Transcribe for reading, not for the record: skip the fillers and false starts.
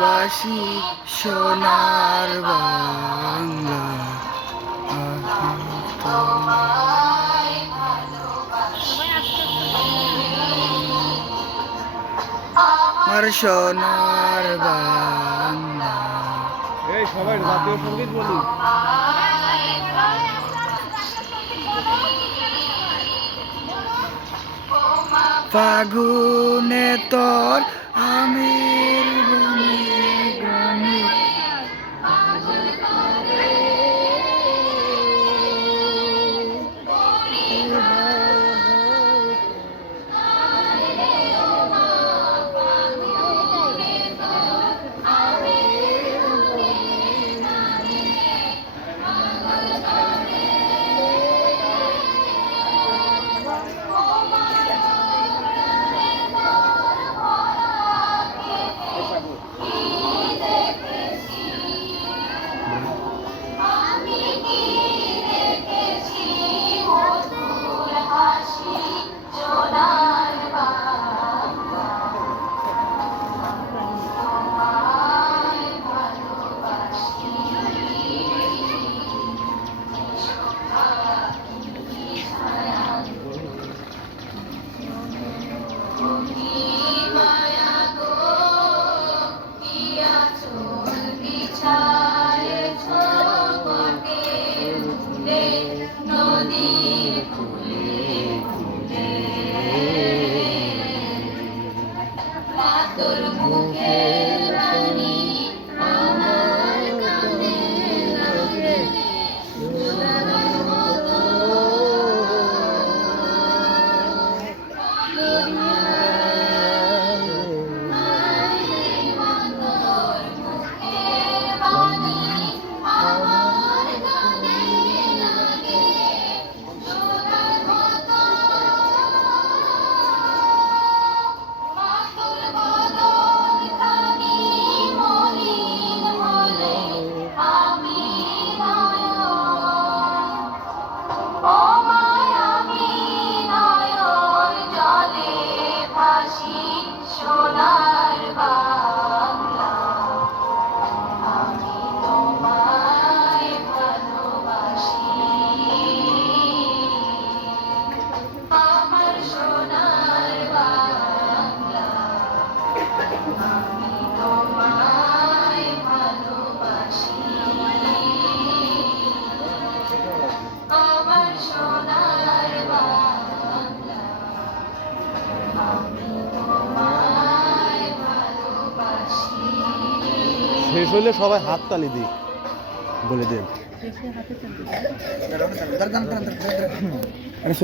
বাসি সোনার বাংলা আমার সোনার বাংলা। এই সবাই জাতীয় সঙ্গীত বলি। ফাগুনে তোর আমের বনে গ্রামে তোর মুখের বাণী আমার কানে লাগে সোনার মতো তোর মুখের বাণী আমার কানে লাগে সোনার মতো সোনার বাংলা আমি তোমায় ভালোবাসি আমার সোনার বাংলা আমি তোমায় ভালোবাসি আমার সোনার বাংলা আমি তোমায় ভালোবাসি। শেষ হলে সবাই হাত তালি দিই বলে দেন। আরে